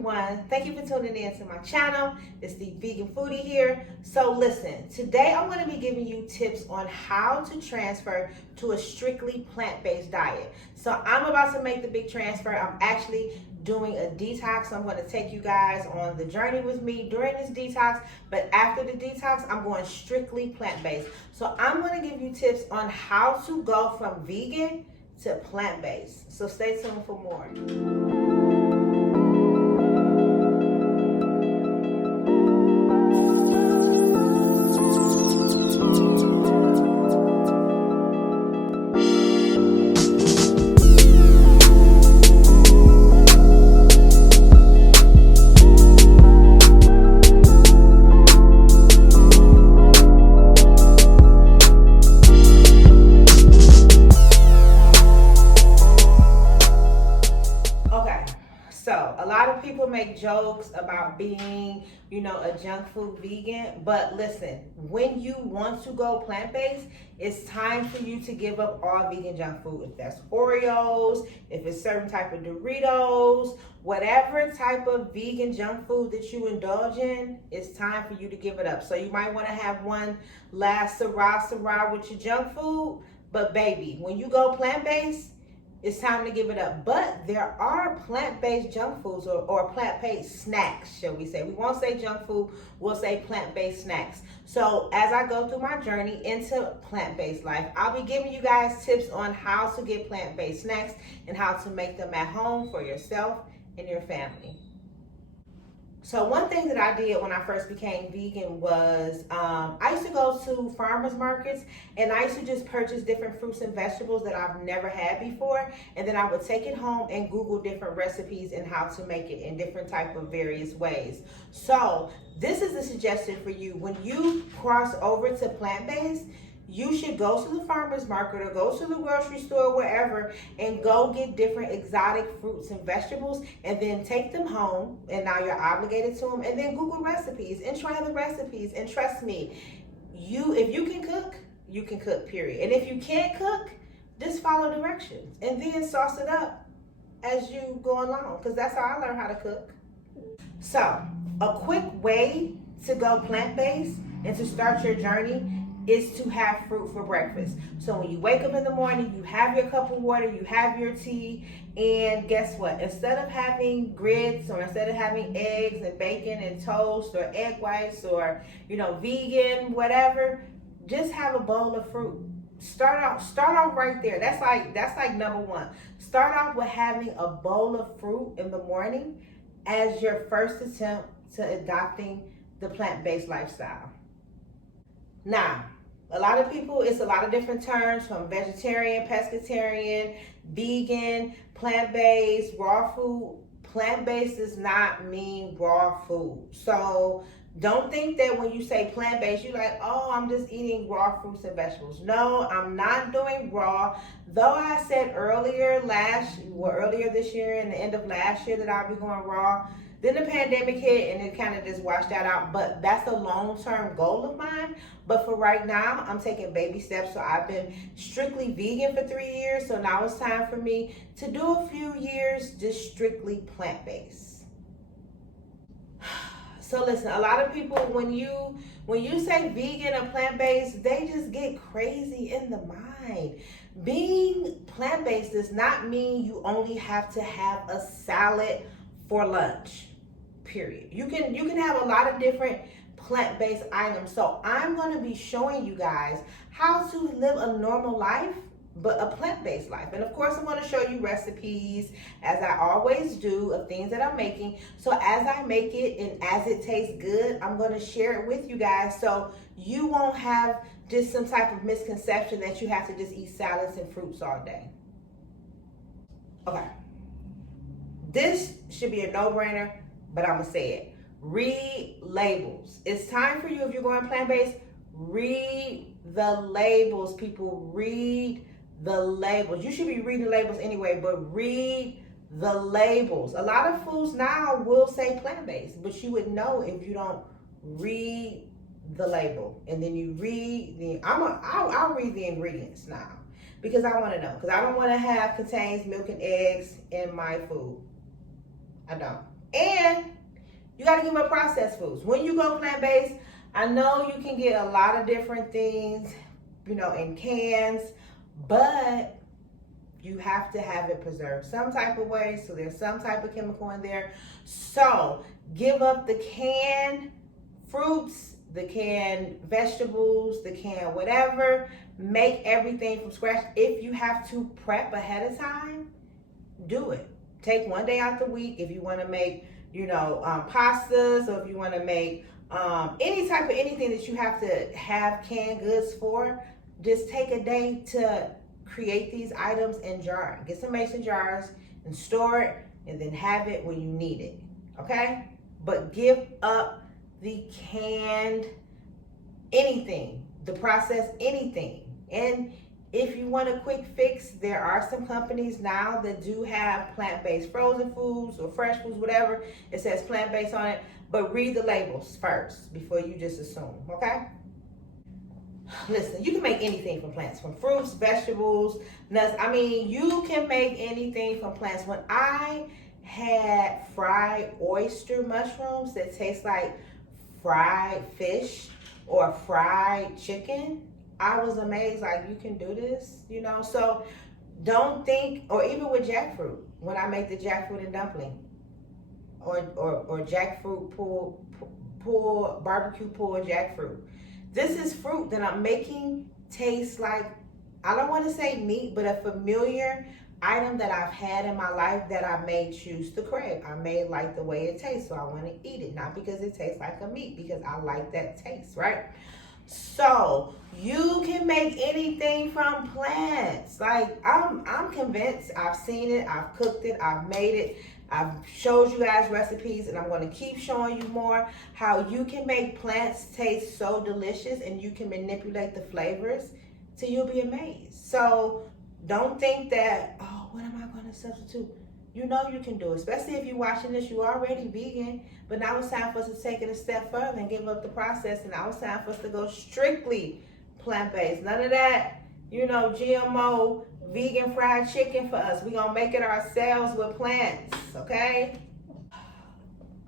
everyone. Thank you for tuning in to my channel. It's the Vegan Foodie here. So listen, today I'm going to be giving you tips on how to transfer to a strictly plant-based diet. So I'm about to make the big transfer. I'm actually doing a detox. I'm going to take you guys on the journey with me during this detox, but after the detox, I'm going strictly plant-based. So I'm going to give you tips on how to go from vegan to plant-based. So stay tuned for more. So a lot of people make jokes about being, a junk food vegan, but listen, when you want to go plant-based, it's time for you to give up all vegan junk food. If that's Oreos, if it's certain type of Doritos, whatever type of vegan junk food that you indulge in, it's time for you to give it up. So you might want to have one last sirrah with your junk food, but baby, when you go plant-based, it's time to give it up. But there are plant-based junk foods or plant-based snacks, shall we say. We won't say junk food, we'll say plant-based snacks. So as I go through my journey into plant-based life, I'll be giving you guys tips on how to get plant-based snacks and how to make them at home for yourself and your family. So one thing that I did when I first became vegan was I used to go to farmers markets and I used to just purchase different fruits and vegetables that I've never had before, and then I would take it home and Google different recipes and how to make it in different type of various ways. So this is a suggestion for you. When you cross over to plant-based, you should go to the farmer's market or go to the grocery store, wherever, and go get different exotic fruits and vegetables and then take them home, and now you're obligated to them, and then Google recipes and try the recipes. And trust me, if you can cook, you can cook, period. And if you can't cook, just follow directions and then sauce it up as you go along, because that's how I learned how to cook. So a quick way to go plant-based and to start your journey is to have fruit for breakfast. So when you wake up in the morning, you have your cup of water, you have your tea, and guess what? Instead of having grits, or instead of having eggs and bacon and toast or egg whites or vegan, whatever, just have a bowl of fruit. Start off right there. That's like number one. Start off with having a bowl of fruit in the morning as your first attempt to adopting the plant-based lifestyle. Now, a lot of people, it's a lot of different terms, from vegetarian, pescatarian, vegan, plant-based, raw food. Plant-based does not mean raw food. So don't think that when you say plant-based, you're like, oh, I'm just eating raw fruits and vegetables. No, I'm not doing raw. Though I said earlier this year and the end of last year that I'll be going raw, then the pandemic hit and it kind of just washed that out. But that's a long-term goal of mine. But for right now, I'm taking baby steps. So I've been strictly vegan for 3 years. So now it's time for me to do a few years just strictly plant-based. So listen, a lot of people, when you say vegan or plant-based, they just get crazy in the mind. Being plant-based does not mean you only have to have a salad for lunch, period. You can have a lot of different plant-based items. So I'm going to be showing you guys how to live a normal life, but a plant-based life. And of course, I'm going to show you recipes, as I always do, of things that I'm making. So as I make it and as it tastes good, I'm going to share it with you guys, so you won't have just some type of misconception that you have to just eat salads and fruits all day. Okay. This should be a no-brainer, but I'm going to say it. Read labels. It's time for you, if you're going plant-based, read the labels, people. Read the labels. You should be reading the labels anyway, but read the labels. A lot of foods now will say plant-based, but you would know if you don't read the label. And then you read I'll read the ingredients now, because I want to know, because I don't want to have contains milk and eggs in my food. I don't. And you got to give up processed foods. When you go plant-based, I know you can get a lot of different things, in cans, but you have to have it preserved some type of way, so there's some type of chemical in there. So give up the canned fruits, the canned vegetables, the canned whatever. Make everything from scratch. If you have to prep ahead of time, do it. Take one day out the week if you want to make, pastas, or if you want to make any type of anything that you have to have canned goods for. Just take a day to create these items and jar. Get some mason jars and store it, and then have it when you need it. Okay? But give up the canned anything, the processed anything. And if you want a quick fix, there are some companies now that do have plant-based frozen foods or fresh foods, whatever. It says plant-based on it, but read the labels first before you just assume, okay? Listen, you can make anything from plants, from fruits, vegetables, nuts. I mean, you can make anything from plants. When I had fried oyster mushrooms that taste like fried fish or fried chicken, I was amazed, like, you can do this, So don't think, or even with jackfruit, when I make the jackfruit and dumpling, or jackfruit pull barbecue pulled jackfruit. This is fruit that I'm making taste like, I don't want to say meat, but a familiar item that I've had in my life that I may choose to crave. I may like the way it tastes, so I want to eat it. Not because it tastes like a meat, because I like that taste, right? So you can make anything from plants. Like, I'm convinced. I've seen it, I've cooked it, I've made it, I've showed you guys recipes, and I'm going to keep showing you more how you can make plants taste so delicious, and you can manipulate the flavors till you'll be amazed. So don't think that, oh, what am I going to substitute? You know you can do it, especially if you're watching this, you're already vegan, but now it's time for us to take it a step further and give up the process, and now it's time for us to go strictly plant-based. None of that, GMO, vegan fried chicken for us. We're going to make it ourselves with plants, okay?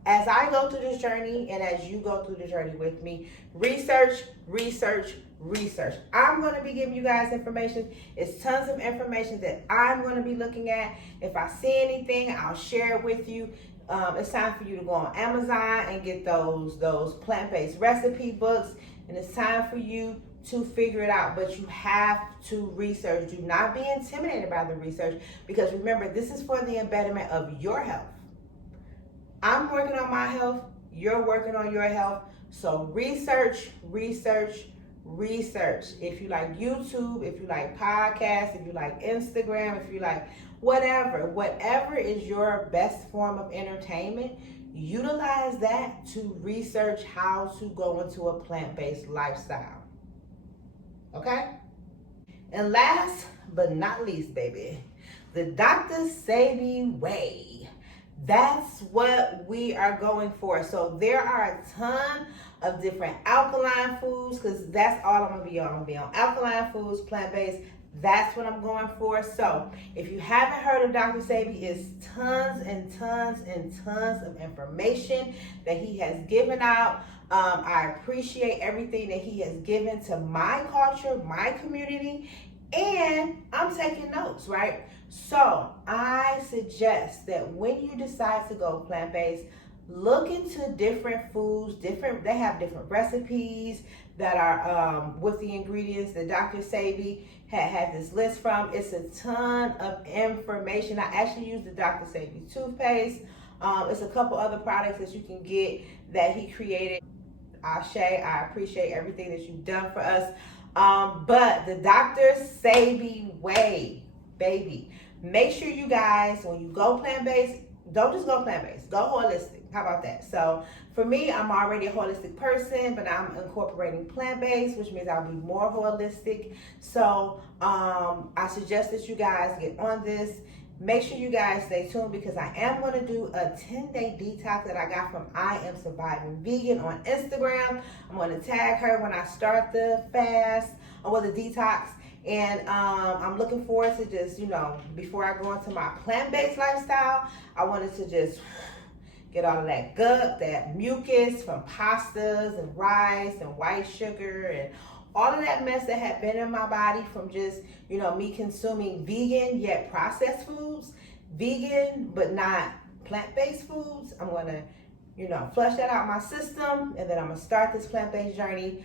As I go through this journey, and as you go through the journey with me, research. I'm going to be giving you guys information. It's tons of information that I'm going to be looking at. If I see anything, I'll share it with you. It's time for you to go on Amazon and get those plant-based recipe books, and it's time for you to figure it out. But you have to research. Do not be intimidated by the research, because remember, this is for the betterment of your health. I'm working on my health, you're working on your health. So research. If you like YouTube, if you like podcasts, if you like Instagram, if you like whatever is your best form of entertainment, utilize that to research how to go into a plant-based lifestyle. Okay? And last but not least, baby, the Dr. Sebi way. That's what we are going for. So there are a ton of different alkaline foods, because that's all I'm going to be on. I'm going to be on alkaline foods, plant-based. That's what I'm going for. So if you haven't heard of Dr. Sebi, it's tons and tons and tons of information that he has given out. I appreciate everything that he has given to my culture, my community, and I'm taking notes, right? So I suggest that when you decide to go plant-based, look into different foods. They have different recipes that are with the ingredients that Dr. Sebi had this list from. It's a ton of information. I actually use the Dr. Sebi toothpaste. It's a couple other products that you can get that he created. Ashe, I appreciate everything that you've done for us. But the Dr. Sebi way, baby. Make sure you guys, when you go plant-based, don't just go plant-based, go holistic. How about that? So for me, I'm already a holistic person, but I'm incorporating plant-based, which means I'll be more holistic. So I suggest that you guys get on this. Make sure you guys stay tuned, because I am going to do a 10-day detox that I got from I Am Surviving Vegan on Instagram. I'm going to tag her when I start the fast, or the detox. And I'm looking forward to just, before I go into my plant-based lifestyle, I wanted to just get all of that gunk, that mucus from pastas and rice and white sugar and all of that mess that had been in my body from just, you know, me consuming vegan yet processed foods, vegan but not plant-based foods. I'm gonna, you know, flush that out my system, and then I'm gonna start this plant-based journey.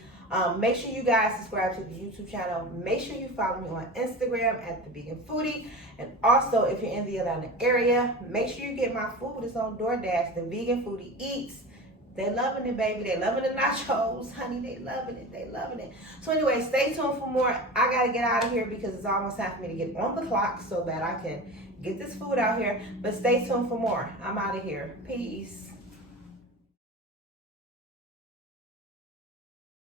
Make sure you guys subscribe to the YouTube channel. Make sure you follow me on Instagram at The Vegan Foodie. And also, if you're in the Atlanta area, make sure you get my food. It's on DoorDash, The Vegan Foodie Eats. They loving it, baby. They loving the nachos, honey. They loving it. They loving it. So anyway, stay tuned for more. I got to get out of here because it's almost time for me to get on the clock so that I can get this food out here. But stay tuned for more. I'm out of here. Peace.